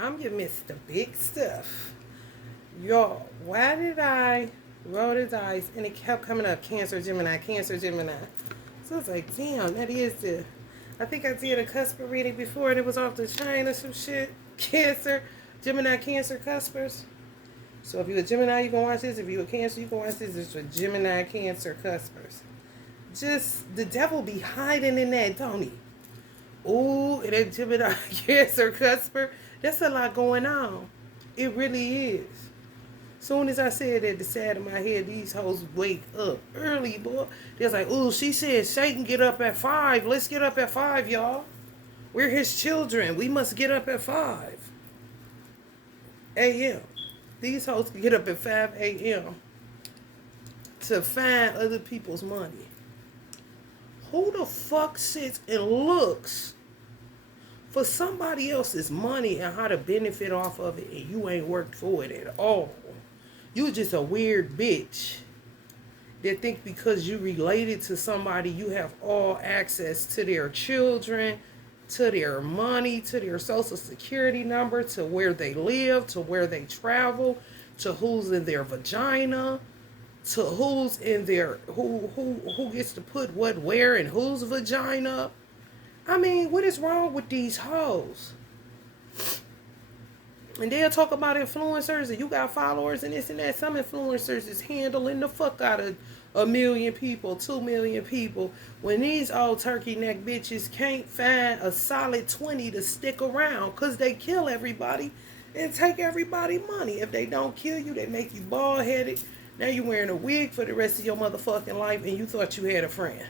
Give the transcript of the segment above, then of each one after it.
I'm your Mr. Big Stuff. Y'all, why did I roll the dice and it kept coming up Cancer, Gemini, Cancer, Gemini? So I was like, damn, that is the. I think I did a Cusper reading before and it was off the chain or some shit. Cancer, Gemini, Cancer Cuspers. So if you're a Gemini, you can watch this. If you're a Cancer, you can watch this. It's for Gemini, Cancer Cuspers. Just the devil be hiding in that, don't he? Ooh, and that Gemini Cancer Cusper, that's a lot going on. It really is. Soon as I said that, the side of my head, these hoes wake up early, boy. They're like, ooh, she said Satan get up at 5. Let's get up at 5, y'all. We're his children. We must get up at 5 a.m. These hoes can get up at 5 a.m. to find other people's money. Who the fuck sits and looks for somebody else's money and how to benefit off of it and you ain't worked for it at all? You just a weird bitch that think because you related to somebody you have all access to their children, to their money, to their social security number, to where they live, to where they travel, to who's in their vagina, to who's in their who gets to put what where in whose vagina. I mean, what is wrong with these hoes? And they'll talk about influencers and you got followers and this and that. Some influencers is handling the fuck out of 1 million people, 2 million people. When these old turkey neck bitches can't find a solid 20 to stick around because they kill everybody and take everybody money. If they don't kill you, they make you bald headed. Now you're wearing a wig for the rest of your motherfucking life and you thought you had a friend.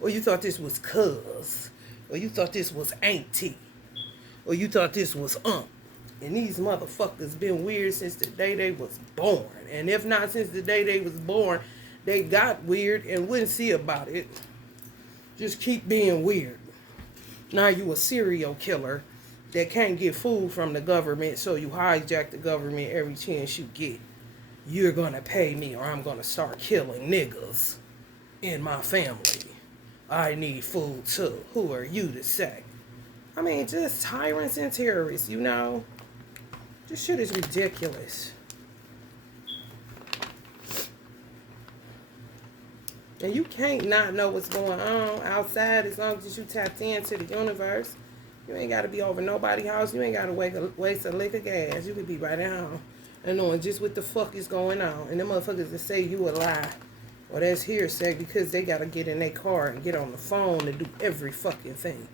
Or you thought this was cuz. Or you thought this was auntie. Or you thought this was aunt. And these motherfuckers been weird since the day they was born. And if not since the day they was born, they got weird and wouldn't see about it. Just keep being weird. Now you a serial killer that can't get food from the government, so you hijack the government every chance you get. You're gonna pay me or I'm gonna start killing niggas in my family. I need food too. Who are you to say? I mean, just tyrants and terrorists, you know? This shit is ridiculous. And you can't not know what's going on outside as long as you tapped into the universe. You ain't got to be over nobody's house. You ain't got to waste a lick of gas. You could be right at home and knowing just what the fuck is going on. And them motherfuckers that say you a lie, or that's hearsay because they got to get in their car and get on the phone and do every fucking thing.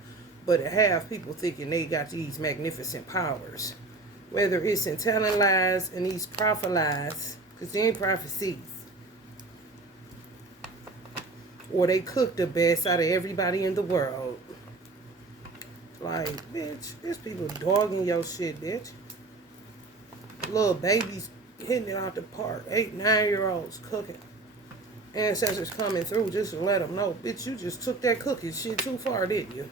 But to have people thinking they got these magnificent powers, whether it's in telling lies and these prophet lies, because they ain't prophecies, or they cook the best out of everybody in the world. Like, bitch, there's people dogging your shit, bitch. Little babies hitting it out the park. 8, 9-year-olds cooking. Ancestors coming through just to let them know, bitch, you just took that cooking shit too far, didn't you?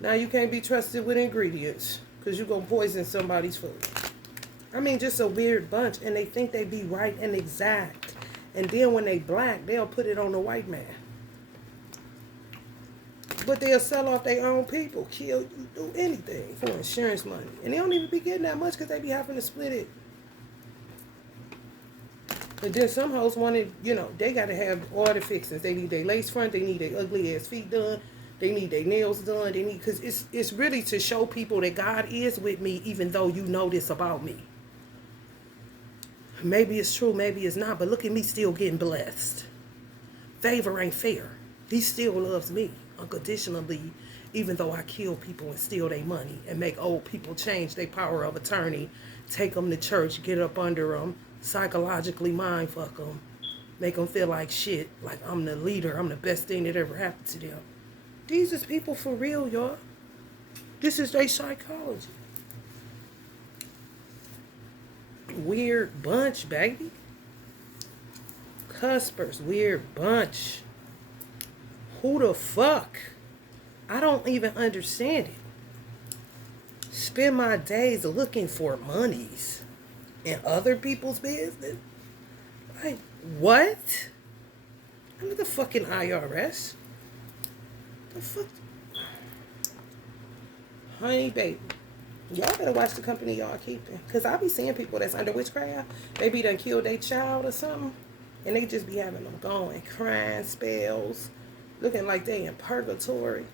Now you can't be trusted with ingredients because you're going to poison somebody's food. I mean, just a weird bunch, and they think they be right and exact. And then when they black, they'll put it on the white man. But they'll sell off their own people, kill you, do anything for insurance money. And they don't even be getting that much because they be having to split it. And then some hoes wanted, you know, they got to have all the fixings. They need their lace front, they need their ugly ass feet done, they need their nails done, they need, because it's really to show people that God is with me even though you know this about me. Maybe it's true, maybe it's not, but look at me still getting blessed. Favor ain't fair. He still loves me unconditionally, even though I kill people and steal their money and make old people change their power of attorney, take them to church, get up under them, psychologically mind fuck them, make them feel like shit, like I'm the leader, I'm the best thing that ever happened to them. These is people for real, y'all. This is their psychology. Weird bunch, baby. Cuspers, weird bunch. Who the fuck? I don't even understand it. Spend my days looking for monies in other people's business? Like, what? I'm at the fucking IRS. The fuck? Honey, baby. Y'all better watch the company y'all keeping. Because I be seeing people that's under witchcraft. They be done killed their child or something. And they just be having them going, crying spells, looking like they in purgatory.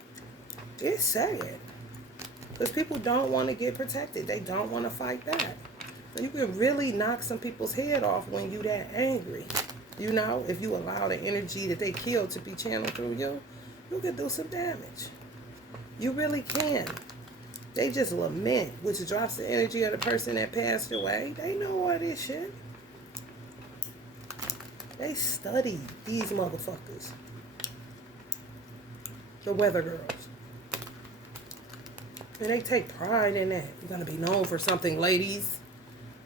It's sad. Because people don't want to get protected. They don't want to fight back. So you can really knock some people's head off when you that angry. You know, if you allow the energy that they killed to be channeled through you, you can do some damage. You really can. They just lament, which drops the energy of the person that passed away. They know all this shit. They study these motherfuckers. The weather girls. And they take pride in that. You're gonna be known for something, ladies.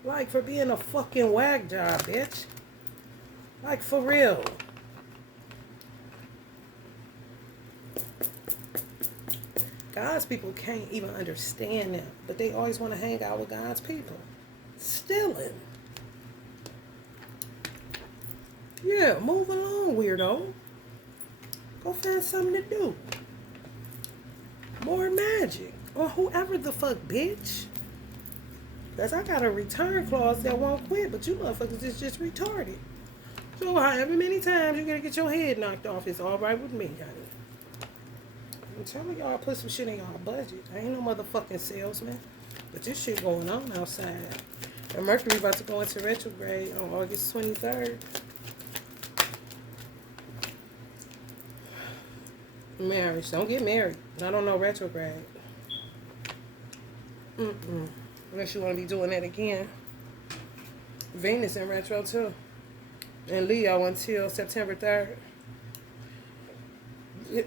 Like for being a fucking whack job, bitch. Like for real. God's people can't even understand them. But they always want to hang out with God's people. Stealing. Yeah, move along, weirdo. Go find something to do. More magic. Or whoever the fuck, bitch. Because I got a return clause that won't quit, but you motherfuckers is just retarded. So however many times you gotta get your head knocked off, it's alright with me, honey. I'm telling y'all, put some shit in y'all budget. I ain't no motherfucking salesman. But this shit going on outside. And Mercury about to go into retrograde on August 23rd. Marriage. Don't get married. Not on no retrograde. Unless you want to be doing that again. Venus in retro too. And Leo until September 3rd.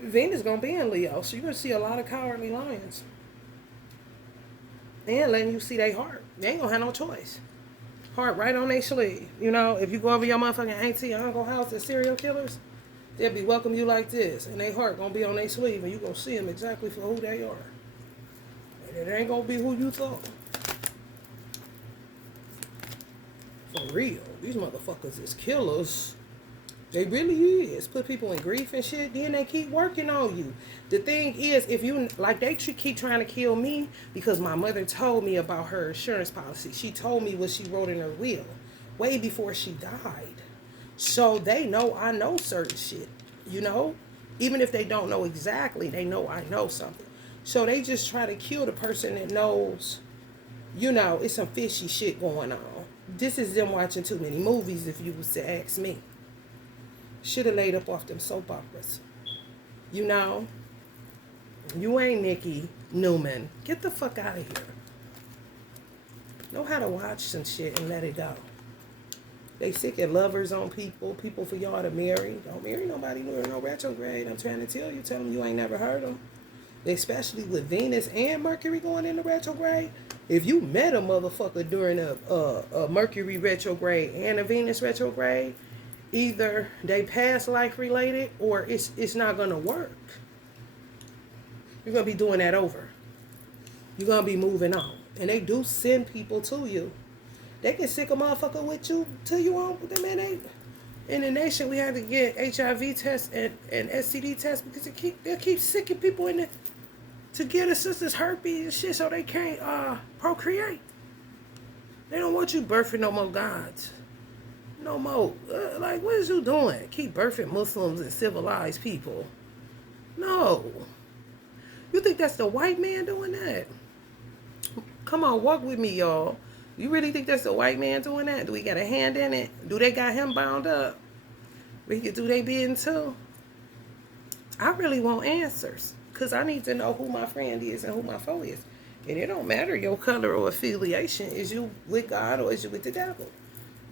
Venus gonna be in Leo, so you're gonna see a lot of cowardly lions. And letting you see their heart. They ain't gonna have no choice. Heart right on their sleeve. You know, if you go over your motherfucking auntie or uncle house as serial killers, they'll be welcome you like this. And their heart gonna be on their sleeve, and you gonna see them exactly for who they are. And it ain't gonna be who you thought. For real. These motherfuckers is killers. They really is. Put people in grief and shit, then they keep working on you. The thing is, if you, like they keep trying to kill me because my mother told me about her insurance policy. She told me what she wrote in her will way before she died. So they know I know certain shit, you know? Even if they don't know exactly, they know I know something. So they just try to kill the person that knows, you know, it's some fishy shit going on. This is them watching too many movies, if you was to ask me. Should have laid up off them soap operas. You know? You ain't Nikki Newman. Get the fuck out of here. Know how to watch some shit and let it go. They sick at lovers on people. People for y'all to marry. Don't marry nobody during no retrograde. I'm trying to tell you. Tell them you ain't never heard them. Especially with Venus and Mercury going into retrograde. If you met a motherfucker during a Mercury retrograde and a Venus retrograde, either they past life related or it's not going to work. You're going to be doing that over. You're going to be moving on. And they do send people to you. They can sick a motherfucker with you till you on with them. And in the nation, we have to get HIV tests and STD tests because they'll keep sicking people in to get assistance herpes and shit so they can't procreate. They don't want you birthing no more gods. No more. Like, what is you doing? Keep birthing Muslims and civilized people. No. You think that's the white man doing that? Come on, walk with me, y'all. You really think that's the white man doing that? Do we got a hand in it? Do they got him bound up? We could do they bidding too? I really want answers. Because I need to know who my friend is and who my foe is. And it don't matter your color or affiliation. Is you with God or is you with the devil?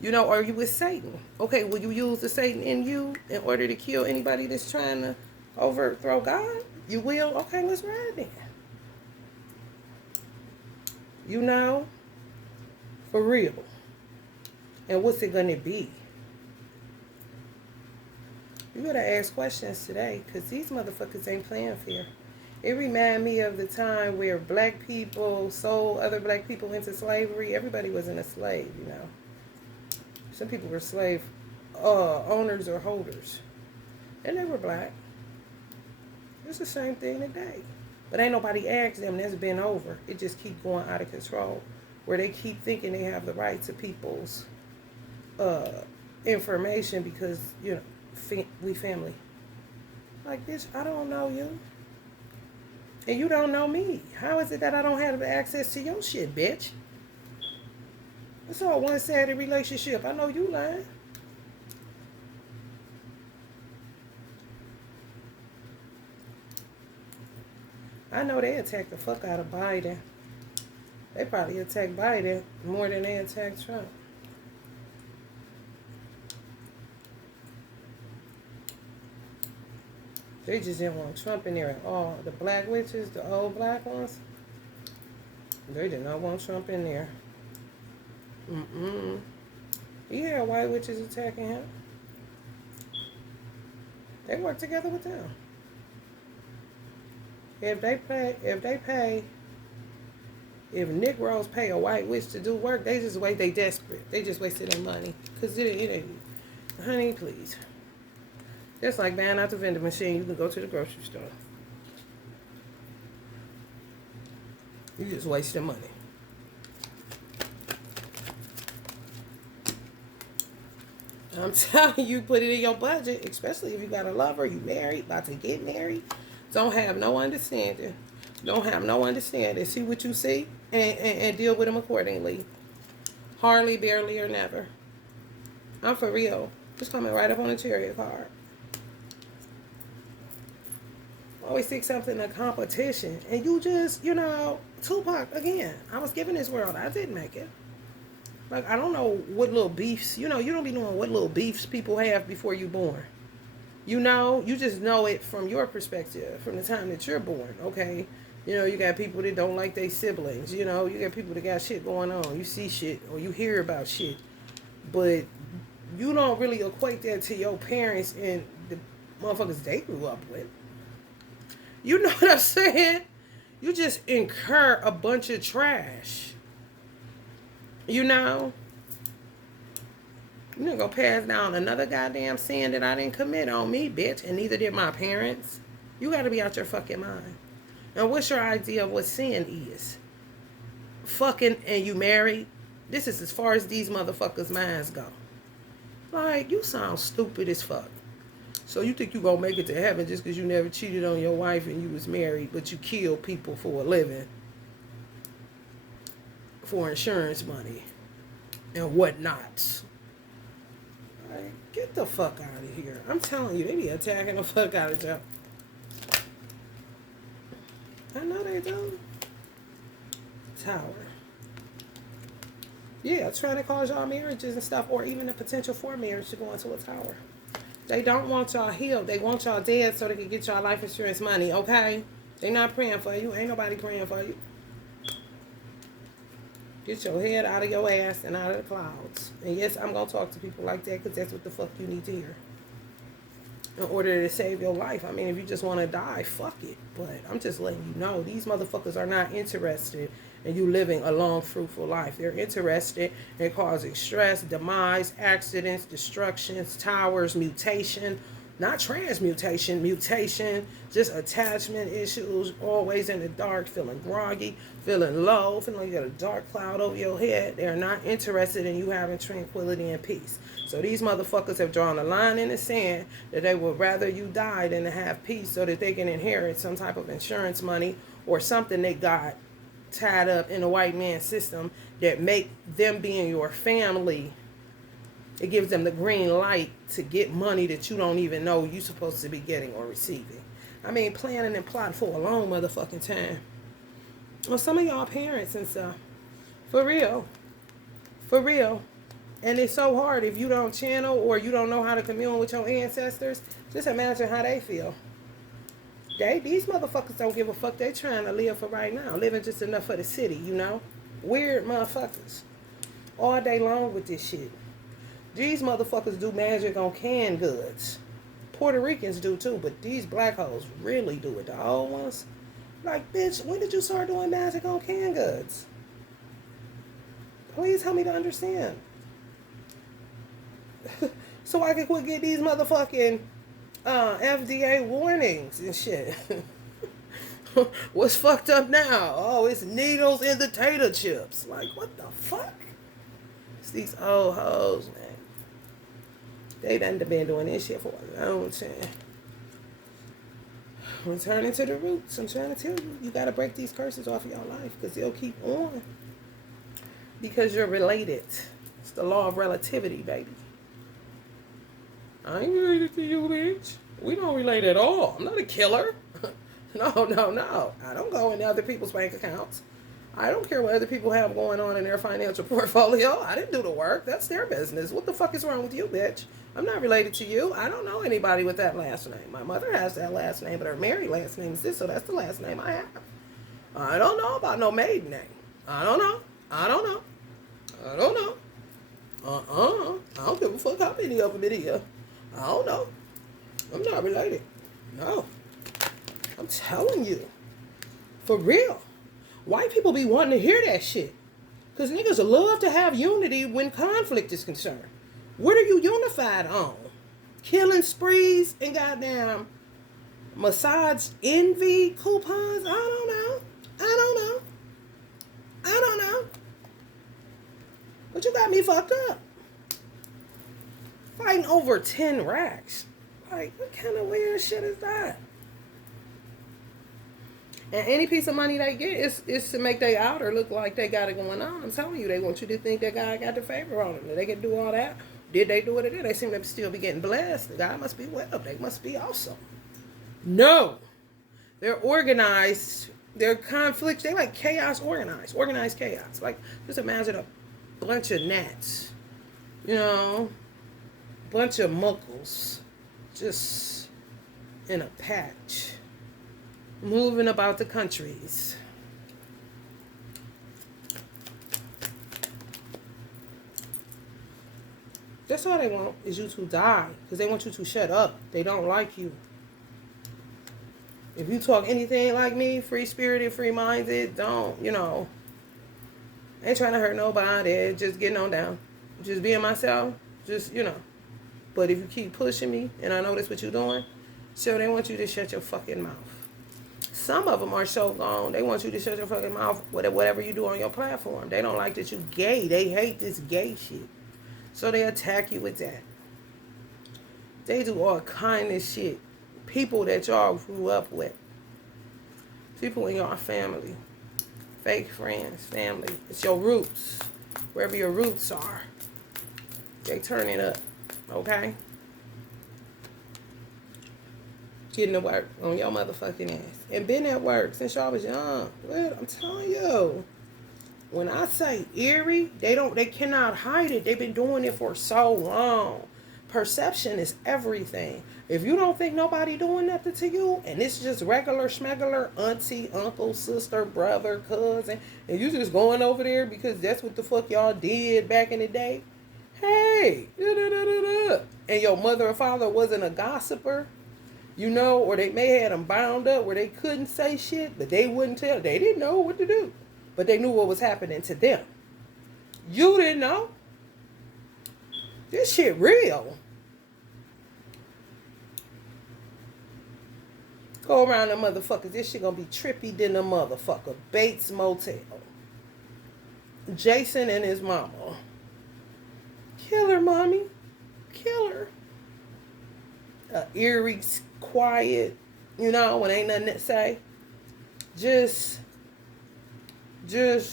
You know, are you with Satan? Okay, will you use the Satan in you in order to kill anybody that's trying to overthrow God? You will? Okay, let's ride then. You know? For real. And what's it going to be? You gotta ask questions today, because these motherfuckers ain't playing fair. It remind me of the time where black people sold other black people into slavery. Everybody wasn't a slave, you know. Some people were slave owners or holders. And they were black. It's the same thing today. But ain't nobody asked them. That's been over. It just keep going out of control, where they keep thinking they have the right to people's uh, information because we family. Like, bitch, I don't know you, and you don't know me. How is it that I don't have access to your shit, bitch? It's all one-sided relationship. I know you lying. I know they attacked the fuck out of Biden. They probably attacked Biden more than they attacked Trump. They just didn't want Trump in there at all. The black witches, the old black ones, they did not want Trump in there. He had white witches attacking him. They work together with them. If Negroes pay a white witch to do work, they desperate. They just wasted their money. Because it ain't, honey, please. Just like buying out the vending machine, you can go to the grocery store. You just wasting money. I'm telling you, put it in your budget, especially if you got a lover, you married, about to get married. Don't have no understanding. See what you see and deal with them accordingly. Hardly, barely, or never. I'm for real. Just coming right up on the chariot card. Always think something a competition. And you just, Tupac, again. I was given this world. I didn't make it. Like, I don't know what little beefs, you don't be knowing what little beefs people have before you born. You just know it from your perspective, from the time that you're born, okay? You got people that don't like their siblings, you got people that got shit going on. You see shit or you hear about shit. But you don't really equate that to your parents and the motherfuckers they grew up with. You know what I'm saying? You just incur a bunch of trash. You're not gonna pass down another goddamn sin that I didn't commit on me, bitch, and neither did my parents. You gotta be out your fucking mind. And what's your idea of what sin is? Fucking and you married? This is as far as these motherfuckers' minds go. Like, you sound stupid as fuck. So you think you gonna make it to heaven just because you never cheated on your wife and you was married, but you kill people for a living for insurance money and whatnot. Like, get the fuck out of here. I'm telling you, they be attacking the fuck out of you. I know they do. Tower. Yeah, trying to cause y'all marriages and stuff, or even the potential for marriage to go into a tower. They don't want y'all healed. They want y'all dead so they can get y'all life insurance money, okay? They not praying for you. Ain't nobody praying for you. Get your head out of your ass and out of the clouds. And yes, I'm going to talk to people like that because that's what the fuck you need to hear. In order to save your life. I mean, if you just want to die, fuck it. But I'm just letting you know, these motherfuckers are not interested in you living a long, fruitful life. They're interested in causing stress, demise, accidents, destructions, towers, mutation. Not transmutation, mutation, just attachment issues, always in the dark, feeling groggy, feeling low, feeling like you got a dark cloud over your head. They're not interested in you having tranquility and peace. So these motherfuckers have drawn a line in the sand that they would rather you die than to have peace so that they can inherit some type of insurance money or something they got tied up in the white man's system that make them being your family. It gives them the green light to get money that you don't even know you're supposed to be getting or receiving. I mean, planning and plotting for a long motherfucking time. Well, some of y'all parents and stuff. For real. For real. And it's so hard if you don't channel or you don't know how to commune with your ancestors. Just imagine how they feel. These motherfuckers don't give a fuck. They trying to live for right now. Living just enough for the city, Weird motherfuckers. All day long with this shit. These motherfuckers do magic on canned goods. Puerto Ricans do too, but these black hoes really do it. The old ones. Like, bitch, when did you start doing magic on canned goods? Please help me to understand. So I can quit getting these motherfucking FDA warnings and shit. What's fucked up now? Oh, it's needles in the tater chips. Like, what the fuck? It's these old hoes, man. They done been doing this shit for a long time. Returning to the roots. I'm trying to tell you, you gotta break these curses off of your life because they'll keep on. Because you're related. It's the law of relativity, baby. I ain't related to you, bitch. We don't relate at all. I'm not a killer. No. I don't go into other people's bank accounts. I don't care what other people have going on in their financial portfolio. I didn't do the work. That's their business. What the fuck is wrong with you, bitch? I'm not related to you. I don't know anybody with that last name. My mother has that last name, but her married last name is this, so that's the last name I have. I don't know about no maiden name. I don't know. I don't know. I don't give a fuck how many of them it is. I don't know. I'm not related. No. I'm telling you. For real. White people be wanting to hear that shit. Because niggas love to have unity when conflict is concerned. What are you unified on? Killing sprees and goddamn massage envy coupons? I don't know. But you got me fucked up. Fighting over 10 racks. Like, what kind of weird shit is that? And any piece of money they get is to make their outer look like they got it going on. I'm telling you, they want you to think that God got the favor on them. That they can do all that. Did they do it? They seem to still be getting blessed. The God must be well. They must be awesome. No. They're organized. They're conflicts. They like chaos organized. Organized chaos. Like, just imagine a bunch of gnats. You know, bunch of muckles. Just in a patch. Moving about the countries. That's all they want is you to die. Because they want you to shut up. They don't like you. If you talk anything like me, free-spirited, free-minded, don't, ain't trying to hurt nobody. Just getting on down. Just being myself. Just, But if you keep pushing me, and I know that's what you're doing, so they want you to shut your fucking mouth. Some of them are so gone, they want you to shut your fucking mouth, whatever you do on your platform. They don't like that you gay. They hate this gay shit. So they attack you with that. They do all kind of shit. People that y'all grew up with. People in your family. Fake friends, family. It's your roots. Wherever your roots are. They turn it up. Okay? Getting to work on your motherfucking ass. And been at work since y'all was young. Well, I'm telling you. When I say eerie, they cannot hide it. They've been doing it for so long. Perception is everything. If you don't think nobody doing nothing to you, and it's just regular schmegular, auntie, uncle, sister, brother, cousin, and you just going over there because that's what the fuck y'all did back in the day, hey, and your mother or father wasn't a gossiper, or they may have them bound up where they couldn't say shit, but they wouldn't tell. They didn't know what to do, but they knew what was happening to them. You didn't know. This shit real. Go around the motherfuckers. This shit gonna be trippy than a motherfucker. Bates Motel. Jason and his mama. Kill her, mommy. Kill her. Eerie, quiet, when ain't nothing to say.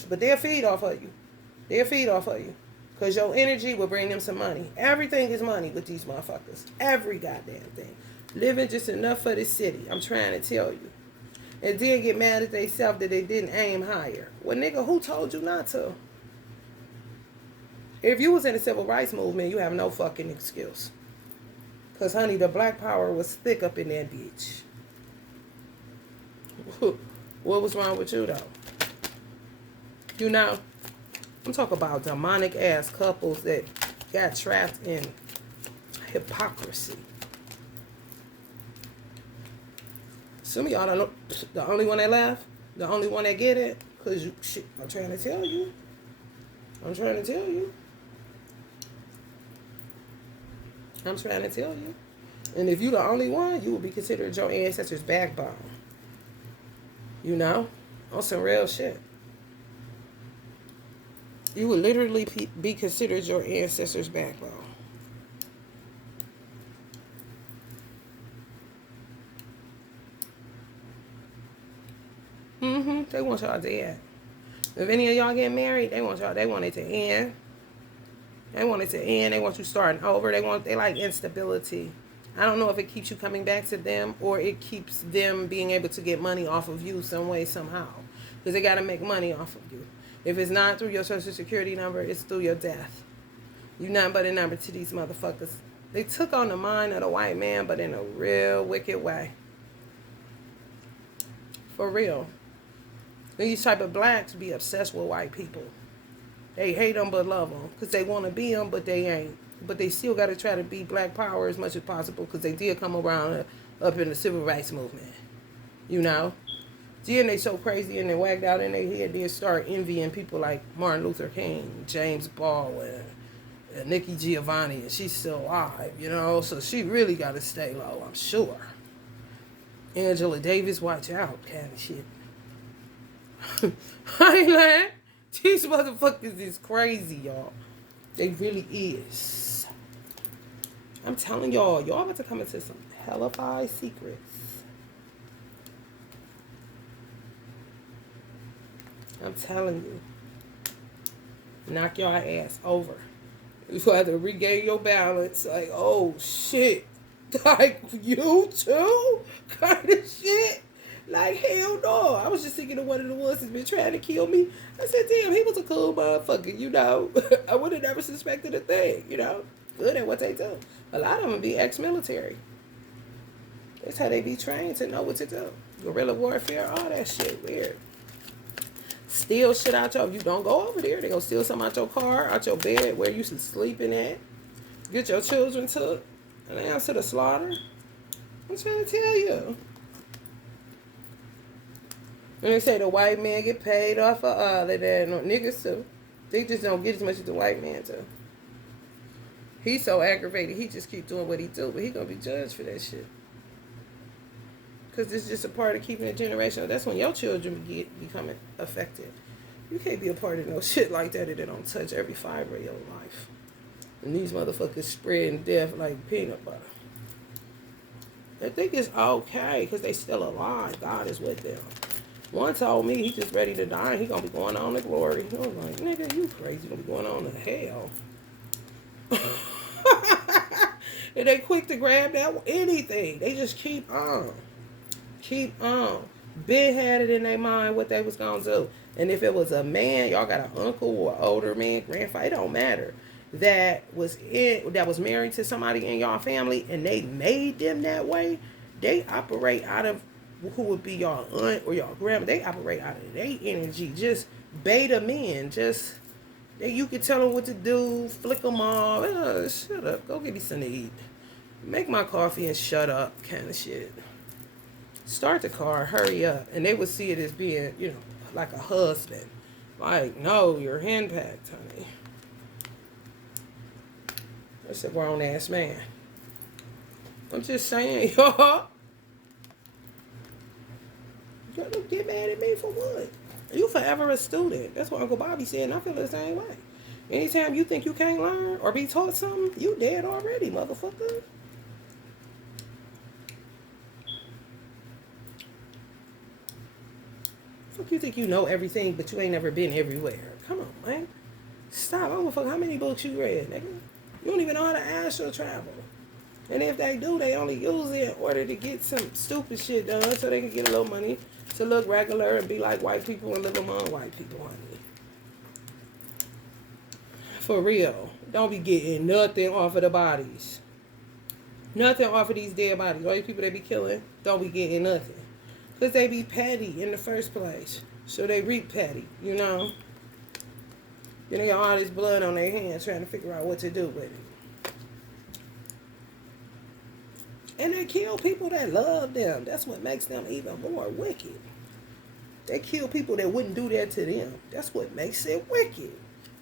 But they'll feed off of you. Because your energy will bring them some money. Everything is money with these motherfuckers. Every goddamn thing. Living just enough for the city. I'm trying to tell you. And then get mad at themselves that they didn't aim higher. Well, nigga, who told you not to? If you was in the civil rights movement, you have no fucking excuse. Because, honey, the black power was thick up in that bitch. What was wrong with you, though? I'm talking about demonic-ass couples that got trapped in hypocrisy. Some of y'all don't know, the only one that laugh, the only one that get it, because I'm trying to tell you. I'm trying to tell you. And if you're the only one, you will be considered your ancestors' backbone. You know? On some real shit. You would literally be considered your ancestors' backbone. They want y'all dead. If any of y'all get married, they want it to end. They want it to end. They want you starting over. They like instability. I don't know if it keeps you coming back to them or it keeps them being able to get money off of you some way, somehow. Because they got to make money off of you. If it's not through your social security number, it's through your death. You're nothing but a number to these motherfuckers. They took on the mind of the white man, but in a real wicked way. For real. These type of blacks be obsessed with white people. They hate them but love them because they want to be them, but they ain't. But they still got to try to be black power as much as possible because they did come around up in the civil rights movement. You know? Then they so crazy and they whacked out in their head, they start envying people like Martin Luther King, James Baldwin, and Nikki Giovanni, and she's still alive, you know? So she really got to stay low, I'm sure. Angela Davis, watch out, kind of shit. I ain't lying. These motherfuckers is crazy, y'all. They really is. I'm telling y'all about to come into some hellified secrets. I'm telling you. Knock your ass over. You have to regain your balance. Like, oh shit. Like, you too? Kind of shit. Like, hell no. I was just thinking of one of the ones that's been trying to kill me. I said, damn, he was a cool motherfucker, you know. I would have never suspected a thing, you know. Good at what they do. A lot of them be ex-military. That's how they be trained to know what to do. Guerrilla warfare, all that shit. Weird. Steal shit out your... You don't go over there. They gonna steal something out your car, out your bed, where you should sleeping at. Get your children took. And down to the slaughter. I'm trying to tell you. And they say the white man get paid off of all of that. No, niggas too. They just don't get as much as the white man do. He's so aggravated. He just keep doing what he do. But he going to be judged for that shit. Because it's just a part of keeping a generation. That's when your children becoming affected. You can't be a part of no shit like that if it don't touch every fiber of your life. And these motherfuckers spreading death like peanut butter. They think it's okay because they still alive. God is with them. One told me he just ready to die and he gonna be going on to glory. I was like, nigga, you crazy. You gonna be going on to hell. And they quick to grab that anything. They just keep on. Keep on. Been had it in their mind what they was gonna do. And if it was a man, y'all got an uncle or older man, grandfather, it don't matter. That was married to somebody in y'all family and they made them that way, they operate out of who would be y'all aunt or y'all grandma. They operate out of their energy. Just beta men. Just you can tell them what to do, flick them off. Shut up. Go get me something to eat. Make my coffee and shut up kind of shit. Start the car, hurry up. And they would see it as being, you know, like a husband. Like, no, you're henpecked, honey. That's a grown ass man. I'm just saying, y'all. You don't get mad at me for what? You forever a student. That's what Uncle Bobby said, and I feel the same way. Anytime you think you can't learn or be taught something, you dead already, motherfucker. Fuck, you think you know everything, but you ain't never been everywhere. Come on, man. Stop. I don't give a fuck how many books you read, nigga. You don't even know how to astral travel. And if they do, they only use it in order to get some stupid shit done so they can get a little money to look regular and be like white people and live among white people, honey. For real. Don't be getting nothing off of the bodies. Nothing off of these dead bodies. All these people they be killing, don't be getting nothing. Because they be petty in the first place. So they reap petty, you know. Then they got all this blood on their hands trying to figure out what to do with it. And they kill people that love them. That's what makes them even more wicked. They kill people that wouldn't do that to them. That's what makes it wicked.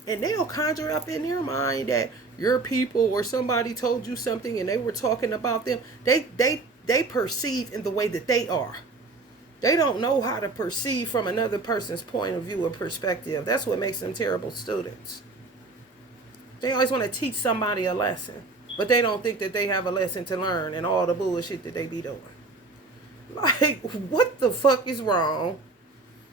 And they'll conjure up in their mind that your people or somebody told you something and they were talking about them. They perceive in the way that they are. They don't know how to perceive from another person's point of view or perspective. That's what makes them terrible students. They always want to teach somebody a lesson, but they don't think that they have a lesson to learn and all the bullshit that they be doing. Like, what the fuck is wrong?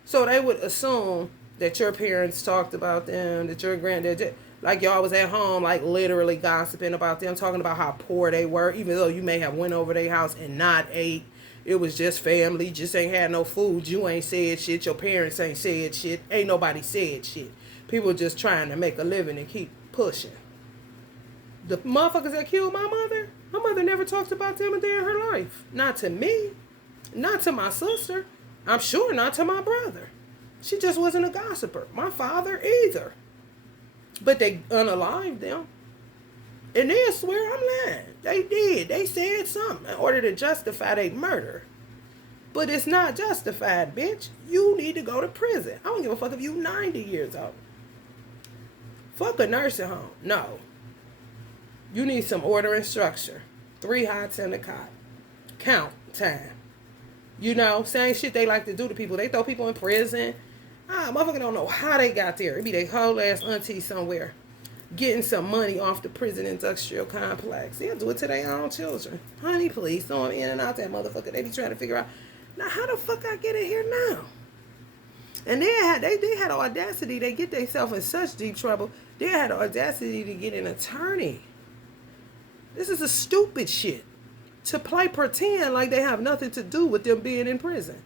So they would assume that your parents talked about them, that your granddad, like y'all was at home, like literally gossiping about them, talking about how poor they were, even though you may have went over their house and not ate. It was just family, just ain't had no food. You ain't said shit. Your parents ain't said shit. Ain't nobody said shit. People just trying to make a living and keep pushing. The motherfuckers that killed my mother never talked about them a day in her life. Not to me. Not to my sister. I'm sure not to my brother. She just wasn't a gossiper. My father either. But they unalived them. And they'll swear I'm lying. They did. They said something in order to justify their murder. But it's not justified, bitch. You need to go to prison. I don't give a fuck if you 90 years old. Fuck a nursing home. No. You need some order and structure. 3 hots and a cot. Count time. You know, same shit they like to do to people. They throw people in prison. Motherfucker don't know how they got there. It be their whole ass auntie somewhere getting some money off the prison industrial complex. They'll do it to their own children. Honey, please throw them in and out that motherfucker. They be trying to figure out, now how the fuck I get in here now? And they had the audacity. They get themselves in such deep trouble. They had the audacity to get an attorney. This is a stupid shit. To play pretend like they have nothing to do with them being in prison.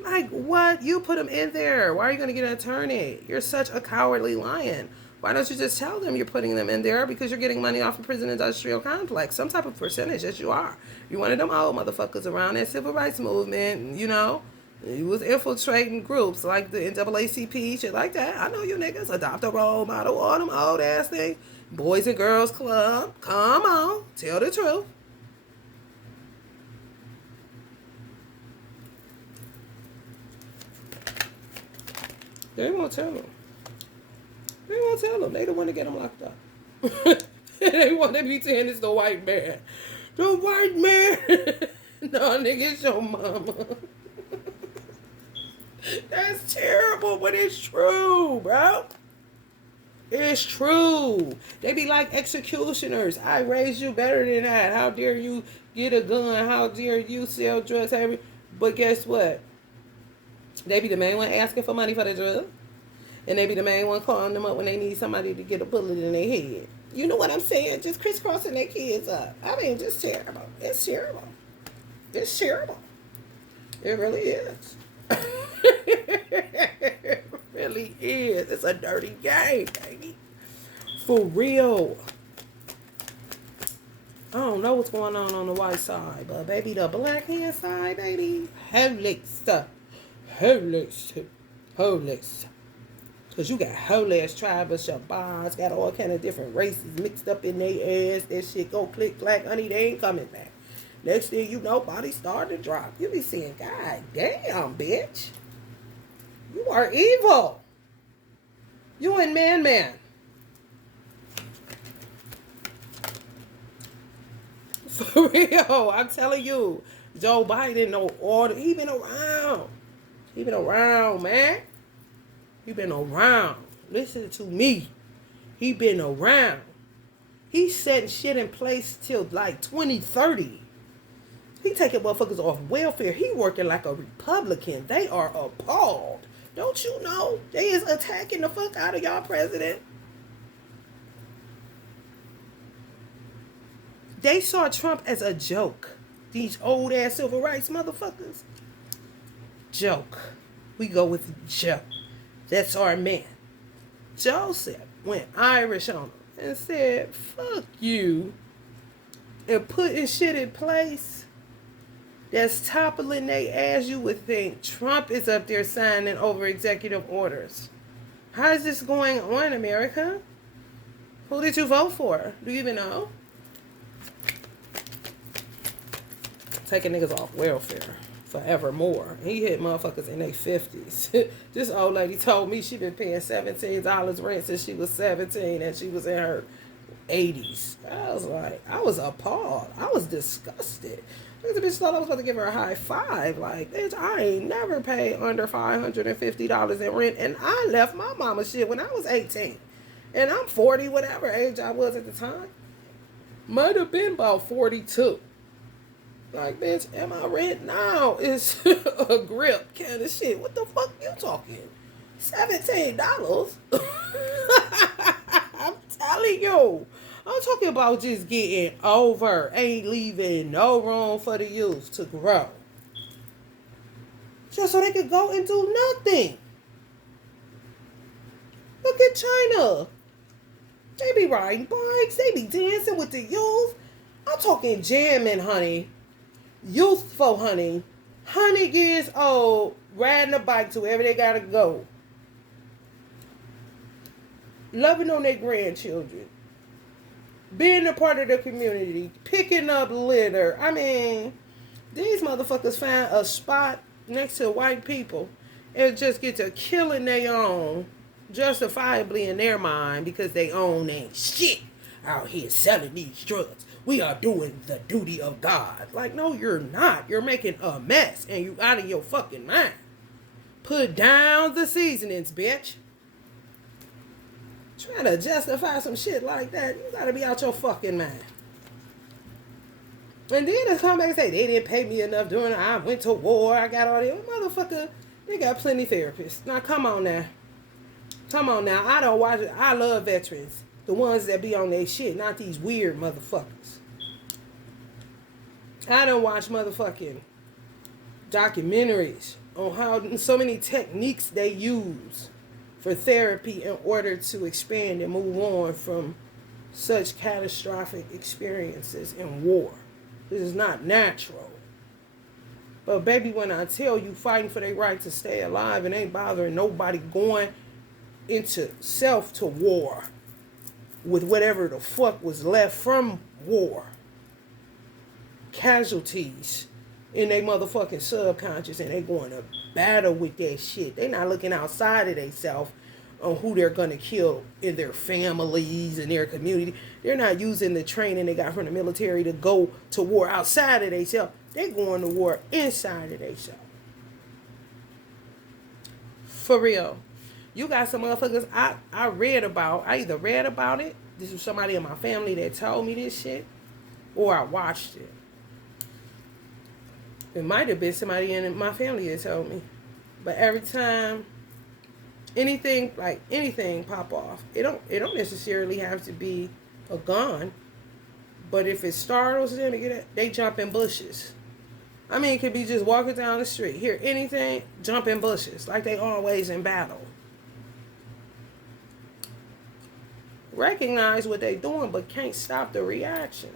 Like, what? You put them in there. Why are you going to get an attorney? You're such a cowardly lion. Why don't you just tell them you're putting them in there because you're getting money off the prison industrial complex? Some type of percentage, as you are. You're one of them old motherfuckers around that civil rights movement, you know. You was infiltrating groups like the NAACP, shit like that. I know you niggas. Adopt a role model, all them old ass things. Boys and Girls Club. Come on. Tell the truth. They won't tell them. They won't tell them. They the one to get them locked up. They want to be saying it's the white man. The white man. No, nigga, it's your mama. That's terrible, but it's true, bro. It's true. They be like executioners. I raised you better than that. How dare you get a gun? How dare you sell drugs? But guess what? They be the main one asking for money for the drug. And they be the main one calling them up when they need somebody to get a bullet in their head. You know what I'm saying? Just crisscrossing their kids up. I mean, just terrible. It's terrible. It's terrible. It really is. It really is. It's a dirty game, baby. For real. I don't know what's going on the white side, but baby, the black hand side, baby, homeless. Because you got homeless tribal shabazz, got all kind of different races mixed up in their ass. That shit go click, clack, honey, they ain't coming back. Next thing you know, bodies start to drop. You be saying, God damn, bitch. You are evil. You and man. For real, I'm telling you. Joe Biden, no order. He been around. Man. He been around. Listen to me. He been around. He's setting shit in place till like 2030. He taking motherfuckers off welfare. He working like a Republican. They are appalled. Don't you know? They is attacking the fuck out of y'all president. They saw Trump as a joke. These old ass civil rights motherfuckers. Joke. We go with Joe. That's our man. Joseph went Irish on him and said, fuck you. And putting shit in place that's toppling they ass. You would think Trump is up there signing over executive orders. How is this going on, America? Who did you vote for? Do you even know? Taking niggas off welfare forevermore. He hit motherfuckers in their 50s. This old lady told me she been paying $17 rent since she was 17 and she was in her 80s. I was appalled. I was disgusted. This bitch thought I was about to give her a high five. Like, bitch, I ain't never paid under $550 in rent, and I left my mama shit when I was 18. And I'm 40, whatever age I was at the time. Might have been about 42. Like, bitch, and my rent now is a grip kind of shit. What the fuck you talking? $17? I'm telling you. I'm talking about just getting over. Ain't leaving no room for the youth to grow. Just so they could go and do nothing. Look at China. They be riding bikes. They be dancing with the youth. I'm talking jamming, honey. Youthful, honey. 100 years old, riding a bike to wherever they gotta go. Loving on their grandchildren. Being a part of the community. Picking up litter. I mean, these motherfuckers find a spot next to white people and just get to killing their own, justifiably in their mind, because they own ain't shit out here selling these drugs. We are doing the duty of God. Like, no, you're not. You're making a mess and you out of your fucking mind. Put down the seasonings, bitch. Trying to justify some shit like that, you gotta be out your fucking mind. And then they come back and say, they didn't pay me enough during I went to war, I got all that. Motherfucker, they got plenty of therapists. Now, come on now. Come on now. I don't watch it. I love veterans. The ones that be on their shit, not these weird motherfuckers. I don't watch motherfucking documentaries on how so many techniques they use for therapy in order to expand and move on from such catastrophic experiences in war. This is not natural. But baby, when I tell you fighting for their right to stay alive and ain't bothering nobody going into self to war with whatever the fuck was left from war. Casualties in their motherfucking subconscious, and they going to battle with that shit. They not looking outside of themselves on who they're going to kill in their families and their community. They're not using the training they got from the military to go to war outside of themselves. They're going to war inside of themselves. For real. You got some motherfuckers I either read about it, this was somebody in my family that told me this shit, or I watched it. It might have been somebody in my family that told me. But every time anything pop off, it don't necessarily have to be a gun. But if it startles them, they jump in bushes. I mean, it could be just walking down the street. Hear anything, jump in bushes. Like they always in battle. Recognize what they doing, but can't stop the reaction.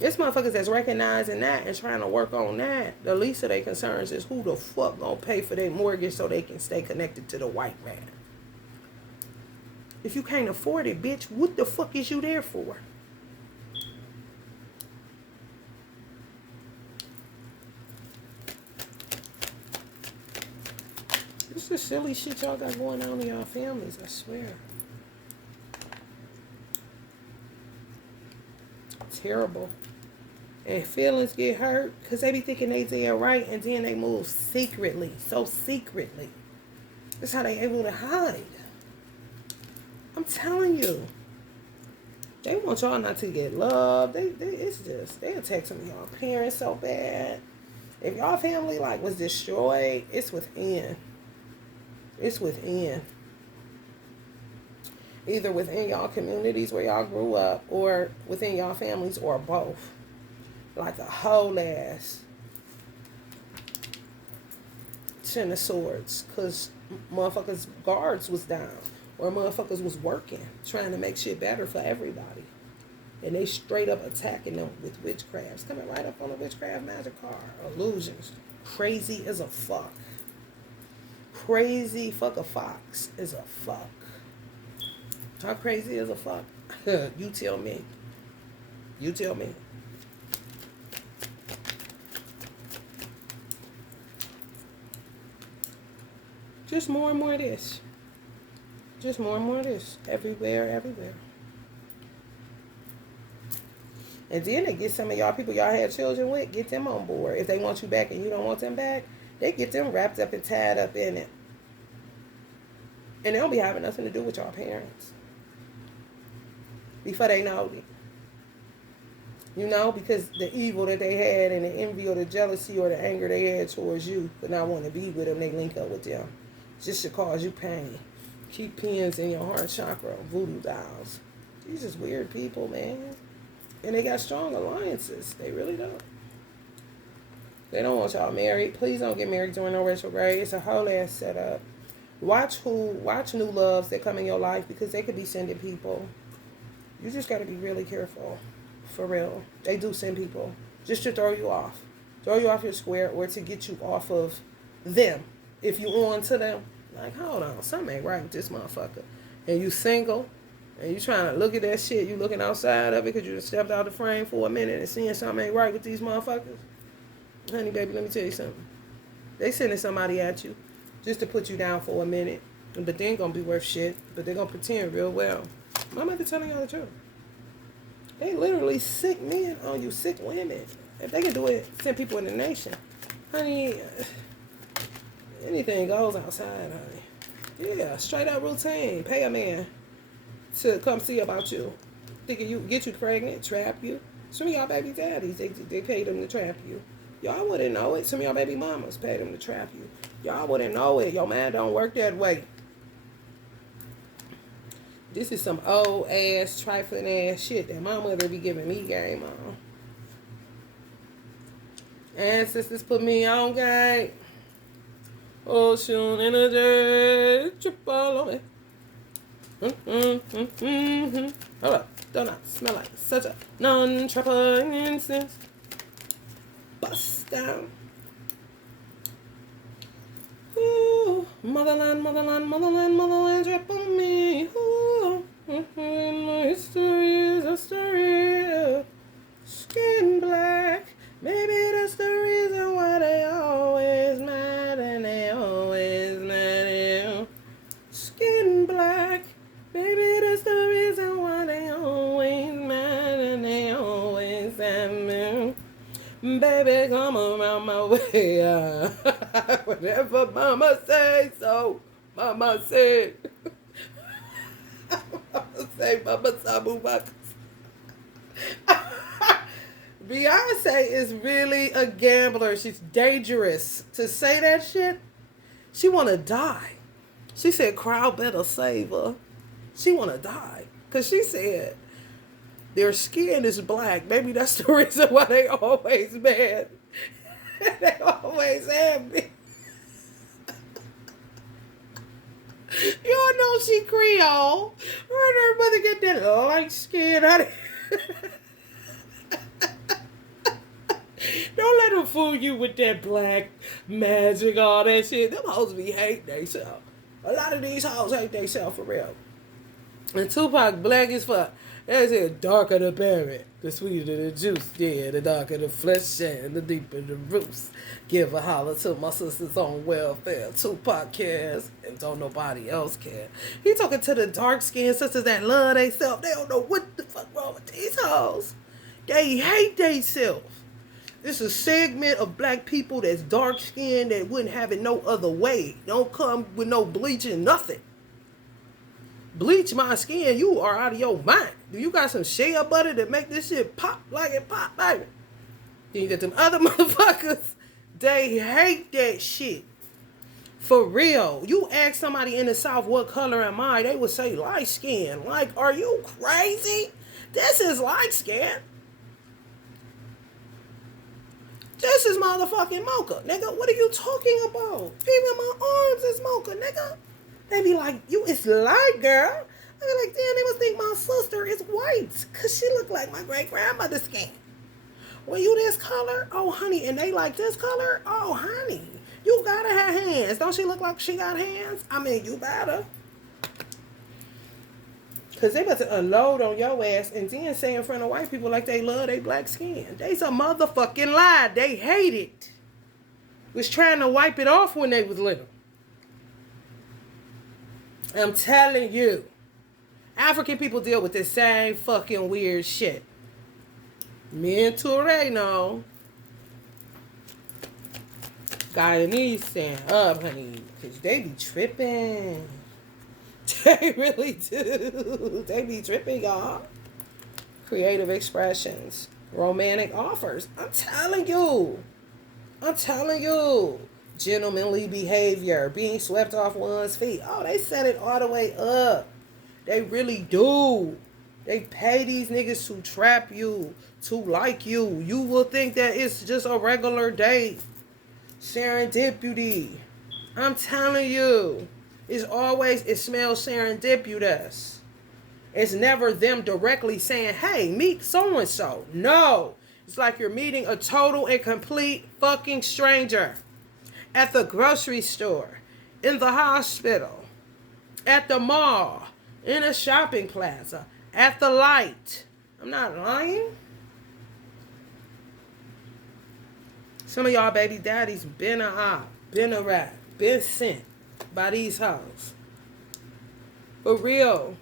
It's motherfuckers that's recognizing that and trying to work on that. The least of their concerns is who the fuck gonna pay for their mortgage so they can stay connected to the white man. If you can't afford it, bitch, what the fuck is you there for? This is silly shit y'all got going on in y'all families, I swear. Terrible. And feelings get hurt because they be thinking they doing right, and then they move secretly, so secretly. That's how they able to hide. I'm telling you. They want y'all not to get loved. They attack some of y'all parents so bad. If y'all family was destroyed, it's within. It's within. Either within y'all communities where y'all grew up, or within y'all families, or both. Like a whole ass 10 of swords. Because motherfuckers' guards was down. Or motherfuckers was working. Trying to make shit better for everybody. And they straight up attacking them with witchcrafts. Coming right up on a witchcraft magic card. Illusions. Crazy as a fuck. Crazy fuck a fox is a fuck. How crazy is a fuck? You tell me. You tell me. Just more and more of this. Just more and more of this. Everywhere, everywhere. And then they get some of y'all people y'all had children with, get them on board. If they want you back and you don't want them back, they get them wrapped up and tied up in it. And they don't be having nothing to do with y'all parents before they know it. You know, because the evil that they had and the envy or the jealousy or the anger they had towards you but not want to be with them, they link up with them. Just to cause you pain. Keep pins in your heart chakra, voodoo dolls. These is weird people, man. And they got strong alliances. They really don't. They don't want y'all married. Please don't get married during no retrograde. It's a whole ass setup. Watch new loves that come in your life because they could be sending people. You just got to be really careful. For real. They do send people just to throw you off. Throw you off your square or to get you off of them. If you on to them, like, hold on, something ain't right with this motherfucker. And you single, and you trying to look at that shit, you looking outside of it because you just stepped out the frame for a minute and seeing something ain't right with these motherfuckers. Honey, baby, let me tell you something. They sending somebody at you just to put you down for a minute. But they ain't going to be worth shit. But they're going to pretend real well. My mother telling y'all the truth. They literally sick men on you, sick women. If they can do it, send people in the nation. Honey, anything goes outside, honey. Yeah, straight up routine. Pay a man to come see about you. Thinking you get you pregnant, trap you. Some of y'all baby daddies, they paid them to trap you. Y'all wouldn't know it. Some of y'all baby mamas paid them to trap you. Y'all wouldn't know it. Your man don't work that way. This is some old ass, trifling ass shit that my mother be giving me game on. Ancestors put me on game. Ocean energy, triple on me. Hold up, don't I smell like such a non-triple incense? Bust down. Ooh, motherland, motherland, motherland, motherland, drip on me. Ooh, my history is a story. Skin black, maybe that's the reason why they always mad and they always mad at you. Skin black, maybe that's the reason why they always mad and they always at me. Baby, come around my way. Whatever mama say, so mama said. Mama say, mama sabu bakas. Beyonce is really a gambler. She's dangerous. To say that shit, she want to die. She said crowd better save her. She want to die. Because she said their skin is black. Maybe that's the reason why they always mad. They always have me. You all know she Creole. Her and her mother get that light skin. Don't let them fool you with that black magic, all that shit. Them hoes be hating themselves. A lot of these hoes hate themselves for real. And Tupac black as fuck. They said darker the berry, the sweeter the juice, yeah, the darker the flesh and the deeper the roots. Give a holler to my sisters on welfare. Tupac cares and don't nobody else care. He talking to the dark skinned sisters that love themselves. They don't know what the fuck wrong with these hoes. They hate themselves. This is a segment of black people that's dark skinned that wouldn't have it no other way. Don't come with no bleaching, nothing. Bleach my skin, you are out of your mind. Do you got some shea butter that make this shit pop like it pop, baby? Then you get them other motherfuckers, they hate that shit. For real. You ask somebody in the South, what color am I? They would say light skin. Like, are you crazy? This is light skin. This is motherfucking mocha. Nigga, what are you talking about? Even my arms is mocha, nigga. They be like, you is light, girl. I be like, damn, they must think my sister is white. Because she look like my great-grandmother's skin. Well, you this color? Oh, honey. And they like this color? Oh, honey. You gotta have hands. Don't she look like she got hands? I mean, you better. Because they about to unload on your ass and then say in front of white people like they love their black skin. They's a motherfucking lie. They hate it. Was trying to wipe it off when they was little. I'm telling you. African people deal with the same fucking weird shit. Me and Toreno got these stand up, honey, because they be tripping. They really do. They be tripping, y'all. Creative expressions, romantic offers. I'm telling you. Gentlemanly behavior, being swept off one's feet. Oh, they set it all the way up. They really do. They pay these niggas to trap you, to like you. You will think that it's just a regular date. Serendipity. I'm telling you. It smells serendipitous. It's never them directly saying, hey, meet so-and-so. No. It's like you're meeting a total and complete fucking stranger. At the grocery store, in the hospital, at the mall, in a shopping plaza, at the light. I'm not lying. Some of y'all baby daddies been a op, been a rat, been sent by these hoes. For real.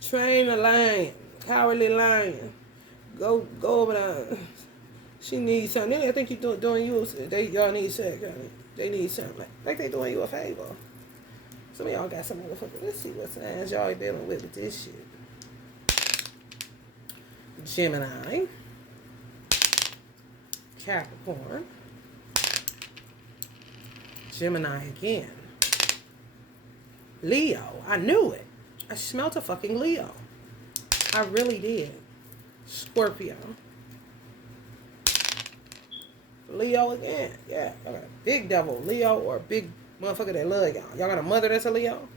Train a lion, cowardly lion. Go over there. She needs something. I think you're doing you. Y'all need sex, honey. They need something. Like they doing you a favor. Some of y'all got some motherfucker. Let's see what signs y'all dealing with this shit. Gemini. Capricorn. Gemini again. Leo. I knew it. I smelt a fucking Leo. I really did. Scorpio. Leo again. Yeah. Y'all got a big devil Leo or a big motherfucker that love y'all. Y'all got a mother that's a Leo?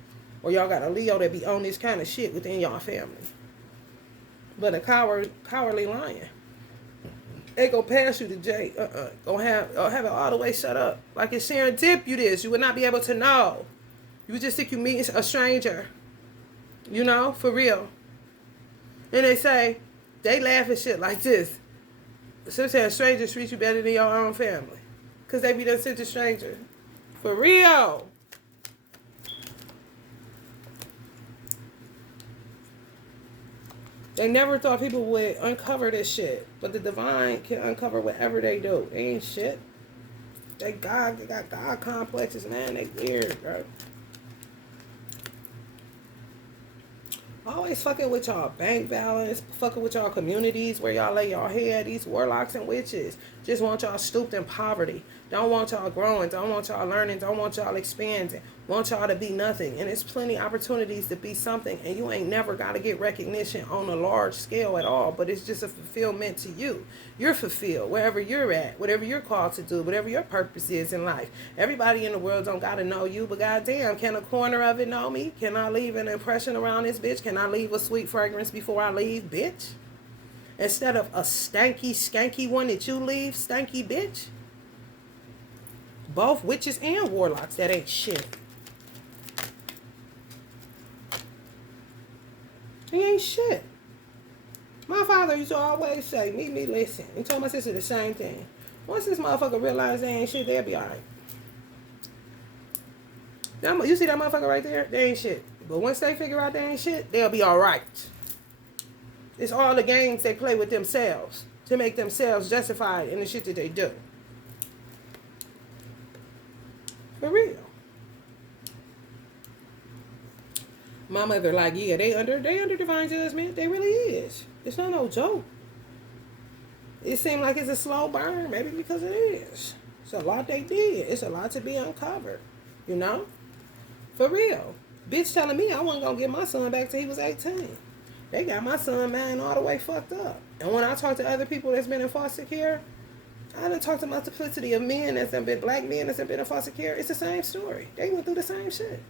Or y'all got a Leo that be on this kind of shit within y'all family? But a cowardly lion. They go pass you to Jay. Gonna have it all the way shut up. Like it's serendipitous. You would not be able to know. You would just think you meet a stranger. You know, for real. And they say, they laugh at shit like this. Sometimes strangers treat you better than your own family. Because they be done sent to strangers. For real. They never thought people would uncover this shit. But the divine can uncover whatever they do. They ain't shit. They got God complexes, man. They weird, bro. Always fucking with y'all bank balance, fucking with y'all communities where y'all lay y'all head. These warlocks and witches just want y'all stooped in poverty. Don't want y'all growing. Don't want y'all learning. Don't want y'all expanding. Want y'all to be nothing. And there's plenty of opportunities to be something. And you ain't never got to get recognition on a large scale at all. But it's just a fulfillment to you. You're fulfilled wherever you're at. Whatever you're called to do. Whatever your purpose is in life. Everybody in the world don't got to know you. But goddamn, can a corner of it know me? Can I leave an impression around this bitch? Can I leave a sweet fragrance before I leave, bitch? Instead of a stanky, skanky one that you leave, stanky bitch. Both witches and warlocks, that ain't shit. He ain't shit. My father used to always say, meet me, listen. And told my sister the same thing. Once this motherfucker realize they ain't shit, they'll be alright. You see that motherfucker right there? They ain't shit. But once they figure out they ain't shit, they'll be alright. It's all the games they play with themselves to make themselves justified in the shit that they do. For real. My mother like, yeah, they under divine judgment. They really is. It's not no joke. It seemed like it's a slow burn, maybe because it is. It's a lot they did. It's a lot to be uncovered. You know? For real. Bitch telling me I wasn't gonna get my son back till he was 18. They got my son, man, all the way fucked up. And when I talk to other people that's been in foster care, I done talked to multiplicity of men that's been black men that's been in foster care. It's the same story. They went through the same shit.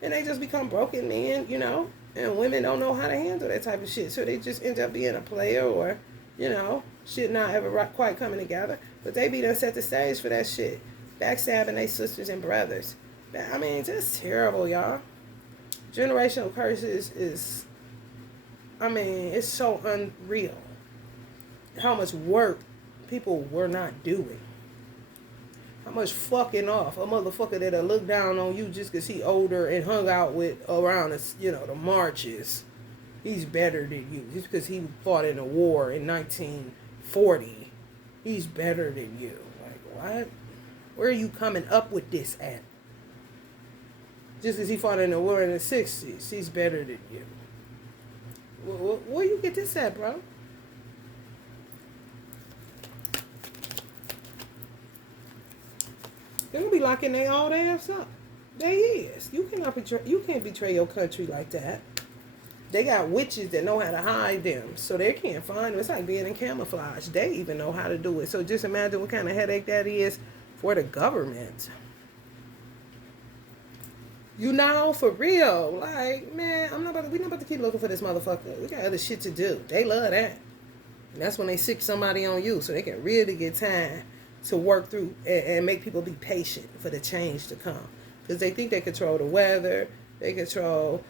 And they just become broken men, you know. And women don't know how to handle that type of shit. So they just end up being a player or, you know, shit not ever quite coming together. But they be done set the stage for that shit. Backstabbing their sisters and brothers. I mean, just terrible, y'all. Generational curses is, I mean, it's so unreal. How much work people were not doing. How much fucking off a motherfucker that'll look down on you just because he older and hung out with around us, you know, the marches. He's better than you just because he fought in a war in 19 40. He's better than you. Like, what? Where are you coming up with this at? Just because he fought in the war in the 60s, he's better than you. Where you get this at, bro? They're gonna be locking their old ass up. They is. You can't betray your country like that. They got witches that know how to hide them, so they can't find them. It's like being in camouflage. They even know how to do it. So just imagine what kind of headache that is for the government. You know, for real. Like, man, we not about to keep looking for this motherfucker. We got other shit to do. They love that. And that's when they sick somebody on you, so they can really get time to work through and make people be patient for the change to come. Because they think they control the weather, they control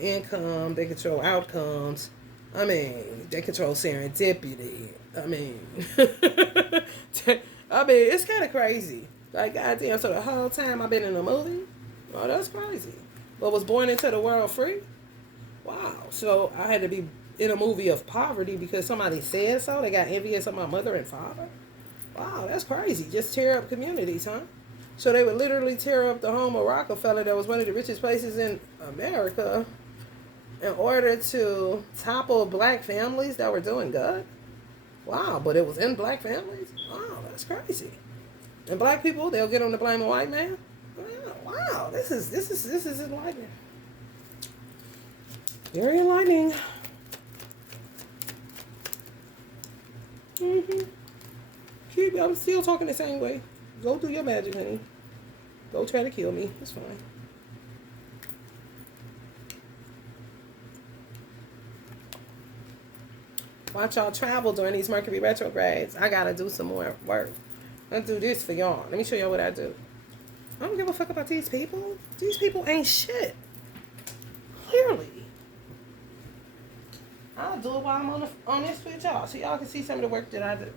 income, they control outcomes. I mean, they control serendipity. I mean, it's kind of crazy. Like, goddamn, so the whole time I've been in a movie, oh, that's crazy. But was born into the world free? Wow. So I had to be in a movie of poverty because somebody said so? They got envious of my mother and father? Wow, that's crazy. Just tear up communities, huh? So they would literally tear up the home of Rockefeller, that was one of the richest places in America, in order to topple black families that were doing good? Wow, but it was in black families? Wow, that's crazy. And black people, they'll get on to blame a white man? Wow, this is enlightening. Very enlightening. I'm still talking the same way. Go do your magic, honey. Go try to kill me. It's fine. Watch y'all travel during these Mercury retrogrades. I gotta do some more work. I'll do this for y'all. Let me show y'all what I do. I don't give a fuck about these people. These people ain't shit. Clearly. I'll do it while I'm on this with y'all, so y'all can see some of the work that I do.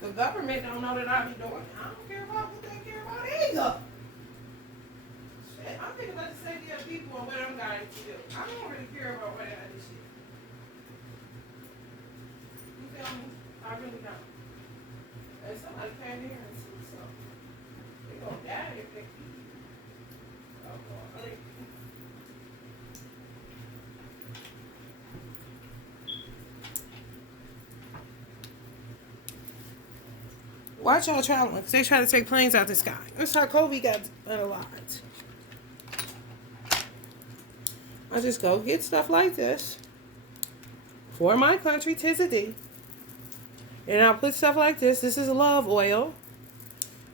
The government don't know that I be doing it. I don't care about what they care about either. Shit, I'm thinking about the safety of people and what I'm guided to do. I don't really care about what I do shit. You feel me? I really don't. And somebody came here and said something. They gonna die if they keep it. Oh, God. Watch y'all traveling, because they try to take planes out the sky. That's how Kobe got unalived. I just go get stuff like this for my country, tis a D. And I put stuff like this. This is love oil.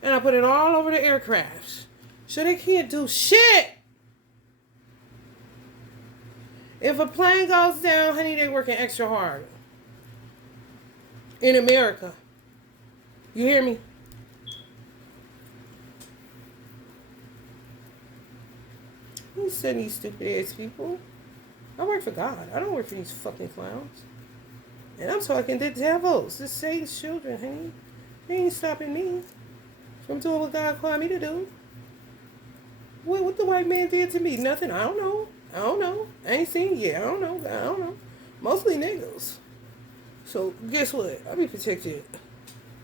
And I put it all over the aircrafts. So they can't do shit. If a plane goes down, honey, they working extra hard. In America. You hear me? Who's sending these stupid ass people? I work for God. I don't work for these fucking clowns. And I'm talking to devils. Just say the children, honey. They ain't stopping me from doing what God called me to do. What the white man did to me? Nothing. I don't know. I ain't seen it yet. I don't know. Mostly niggas. So guess what? I'll be protected.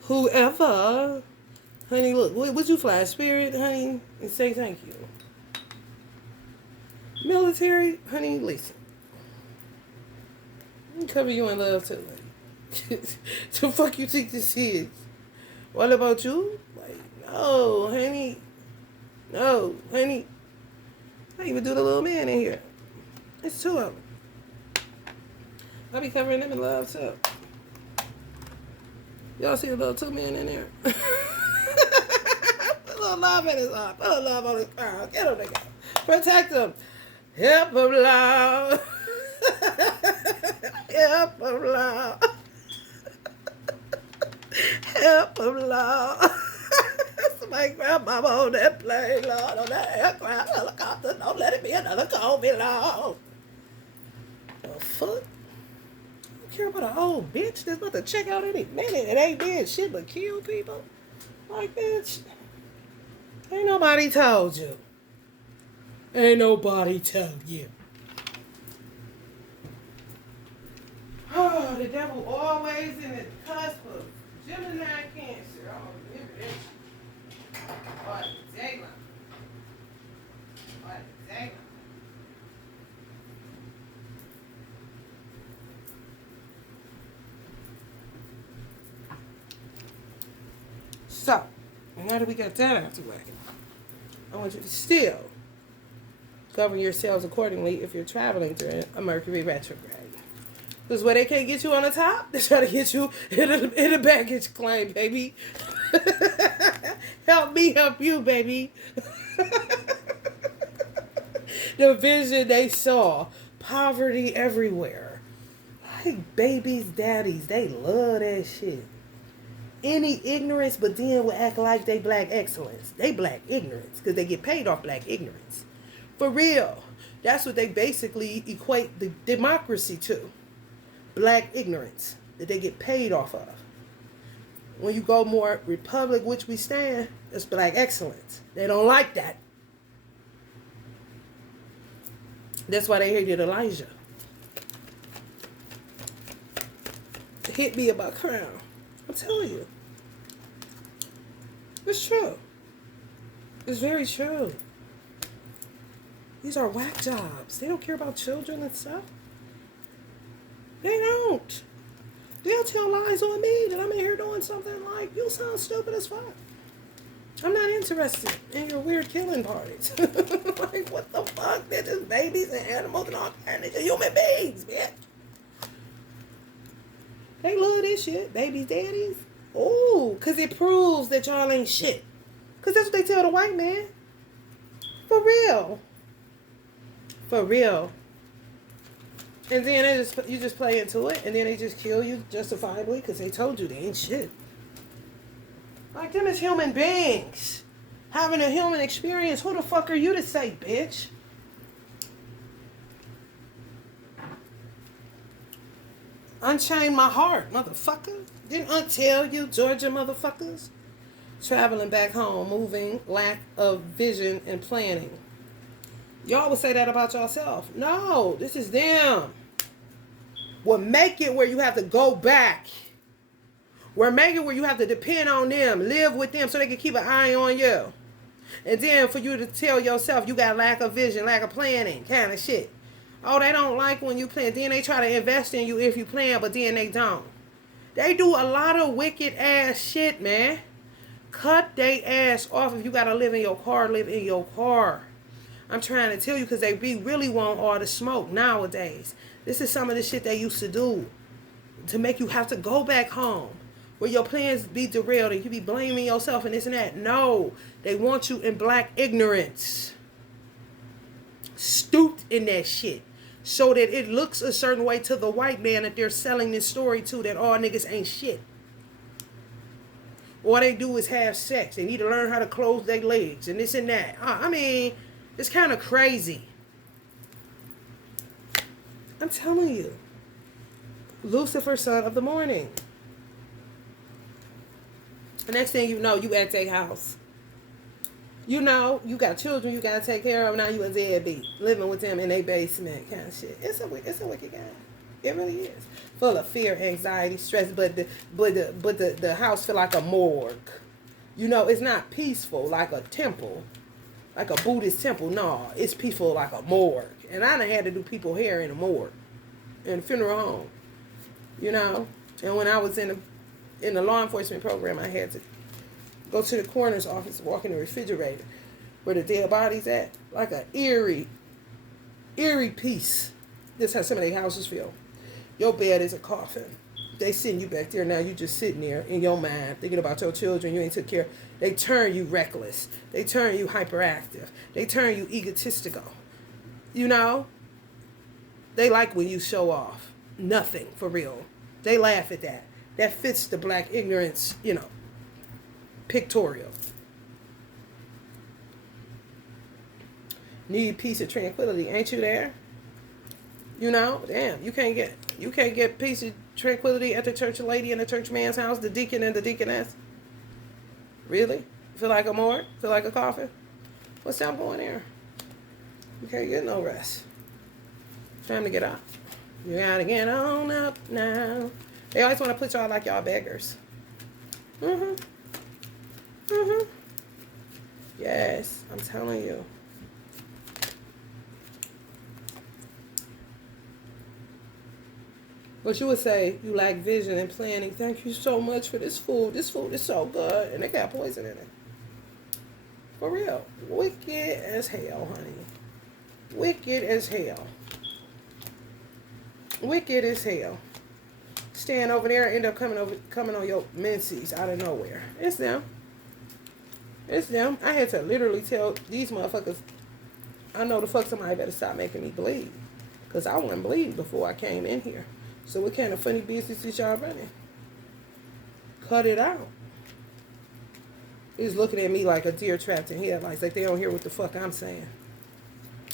Whoever, honey, look, would you fly Spirit, honey, and say thank you? Military, honey, listen. I'm cover you in love too, honey. The fuck you think this is? What about you? Like, no, honey. No, honey. I even do the little man in here. It's two of them. I'll be covering them in love too. Y'all see the little two men in there? Put a little love in his heart. Put a little love on his crown. Get him together. Protect him. Help him, Lord. Help him, Lord. Help him, Lord. Somebody grab mama on that plane, Lord, on that aircraft, helicopter. Don't let it be another Kobe, Lord. The fuck? Care about an old bitch that's about to check out any minute and ain't did shit but kill people? Like, bitch, ain't nobody told you. Ain't nobody told you. Oh, the devil always in the cusp of Gemini Cancer. Oh, remember this. Oh, exactly. Oh, exactly. So, now that we got that out of the way, I want you to still govern yourselves accordingly if you're traveling during a Mercury retrograde. Because where they can't get you on the top, they try to get you in a baggage claim, baby. Help me help you, baby. The vision they saw. Poverty everywhere. Like babies, daddies, they love that shit. Any ignorance, but then will act like they black excellence. They black ignorance because they get paid off black ignorance. For real. That's what they basically equate the democracy to. Black ignorance that they get paid off of. When you go more republic, which we stand, it's black excellence. They don't like that. That's why they hated Elijah. Hit me about crown. I'm telling you. It's true. It's very true. These are whack jobs. They don't care about children and stuff. They don't. They'll tell lies on me that I'm in here doing something like, you sound stupid as fuck. I'm not interested in your weird killing parties. Like, what the fuck? They're just babies and animals and all kinds of human beings, bitch. They love this shit. Babies, daddies. Ooh, because it proves that y'all ain't shit. Because that's what they tell the white man. For real. For real. And then you just play into it, and then they just kill you justifiably because they told you they ain't shit. Like them as human beings. Having a human experience. Who the fuck are you to say, bitch? Unchain my heart, motherfucker. Didn't I tell you, Georgia motherfuckers? Traveling back home, moving, lack of vision and planning. Y'all would say that about yourself. No, this is them. Will make it where you have to go back. Will make it where you have to depend on them, live with them so they can keep an eye on you. And then for you to tell yourself you got lack of vision, lack of planning, kind of shit. Oh, they don't like when you plan. Then they try to invest in you if you plan, but then they don't. They do a lot of wicked ass shit, man. Cut they ass off. If you got to live in your car, live in your car. I'm trying to tell you because they really want all the smoke nowadays. This is some of the shit they used to do to make you have to go back home where your plans be derailed and you be blaming yourself and this and that. No, they want you in black ignorance. Stooped in that shit. So that it looks a certain way to the white man that they're selling this story to, that all niggas ain't shit. All they do is have sex. They need to learn how to close their legs and this and that. I mean, it's kind of crazy. I'm telling you. Lucifer, son of the morning. The next thing you know, you at their house. You know, you got children you got to take care of. Now you a deadbeat. Living with them in a basement kind of shit. It's a wicked guy. It really is. Full of fear, anxiety, stress. But the house feel like a morgue. You know, it's not peaceful like a temple. Like a Buddhist temple. No, it's peaceful like a morgue. And I done had to do people hair in a morgue. In a funeral home. You know. And when I was in the law enforcement program, I had to go to the coroner's office, walk in the refrigerator where the dead body's at. Like an eerie piece. This is how some of their houses feel. Your bed is a coffin. They send you back there. Now you just sitting there in your mind thinking about your children you ain't took care. They turn you reckless. They turn you hyperactive. They turn you egotistical. You know? They like when you show off. Nothing, for real. They laugh at that. That fits the black ignorance, you know, pictorial. Need peace and tranquility. Ain't you there? You know? Damn, you can't get peace and tranquility at the church lady and the church man's house, the deacon and the deaconess. Really? Feel like a morgue? Feel like a coffin? What's up going there? You can't get no rest. Time to get out. You gotta get on up now. They always want to put y'all like y'all beggars. Mm-hmm. Mm-hmm. Yes, I'm telling you. But you would say you lack vision and planning. Thank you so much for this food. This food is so good. And they got poison in it. For real. Wicked as hell, honey. Wicked as hell. Wicked as hell. Stand over there, end up coming on your menses out of nowhere. It's them. It's them. I had to literally tell these motherfuckers, I know the fuck somebody better stop making me bleed. Because I wasn't bleeding before I came in here. So what kind of funny business is y'all running? Cut it out. He's looking at me like a deer trapped in headlights, like they don't hear what the fuck I'm saying.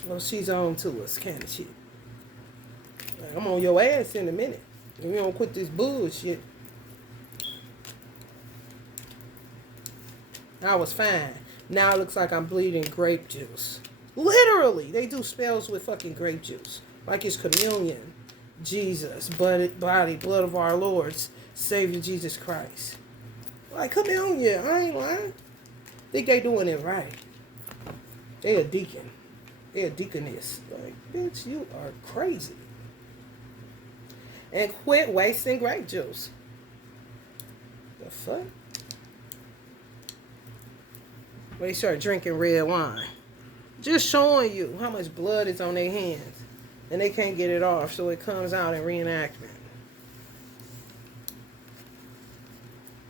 Well, she's on to us, kind of shit. Like, I'm on your ass in a minute. If you don't quit this bullshit. I was fine. Now it looks like I'm bleeding grape juice. Literally, they do spells with fucking grape juice. Like it's communion. Jesus, body, blood of our Lord's Savior Jesus Christ. Like, communion, I ain't lying. Think they doing it right. They a deacon. They a deaconess. Like, bitch, you are crazy. And quit wasting grape juice. The fuck? They start drinking red wine. Just showing you how much blood is on their hands. And they can't get it off, so it comes out in reenactment.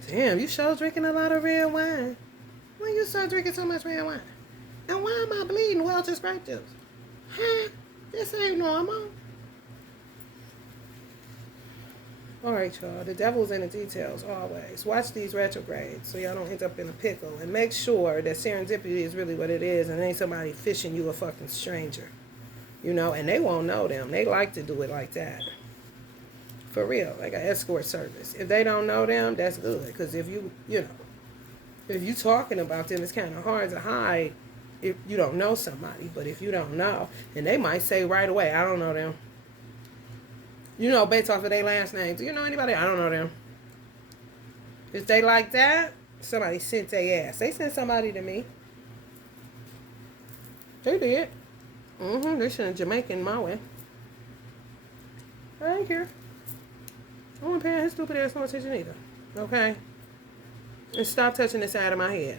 Damn, you sure drinking a lot of red wine. When you start drinking so much red wine? And why am I bleeding? Well, just grape juice. Huh? This ain't normal. Alright, y'all. The devil's in the details, always. Watch these retrogrades so y'all don't end up in a pickle. And make sure that serendipity is really what it is and ain't somebody fishing you a fucking stranger. You know, and they won't know them. They like to do it like that. For real. Like an escort service. If they don't know them, that's good. Because if you talking about them, it's kind of hard to hide if you don't know somebody. But if you don't know, and they might say right away, I don't know them. You know, based off of their last name. Do you know anybody? I don't know them. If they like that, somebody sent their ass. They sent somebody to me. They did. They sent a Jamaican my way. I ain't care. I won't pay his stupid ass no attention either. Okay? And stop touching the side of my head.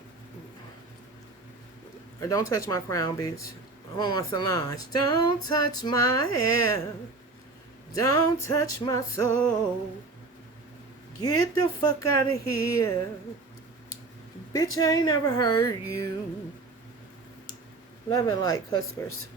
Or don't touch my crown, bitch. I want my Solange. Don't touch my hair. Don't touch my soul. Get the fuck out of here. Bitch, I ain't never heard you. Love and light, Cuspers.